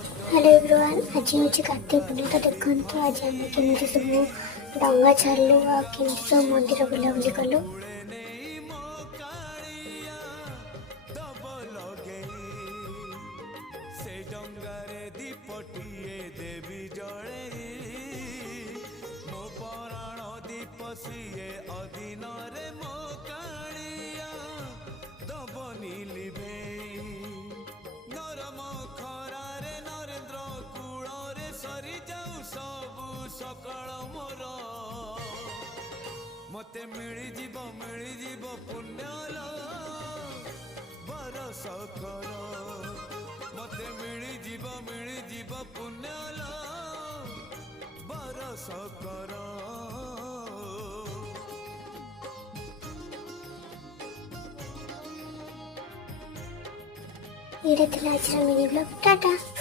Hello everyone, आज हूँ कार्तिक पूर्णिमा। तो देखो आज आम केमी सब डंगा छाड़लु आमती सब मंदिर बुलाबुली कलु। मते मिली जीव पुण्यल बरस कर मते मिली जीव पुण्यल बरस कर। ये आज मिनी ब्लॉग। टाटा।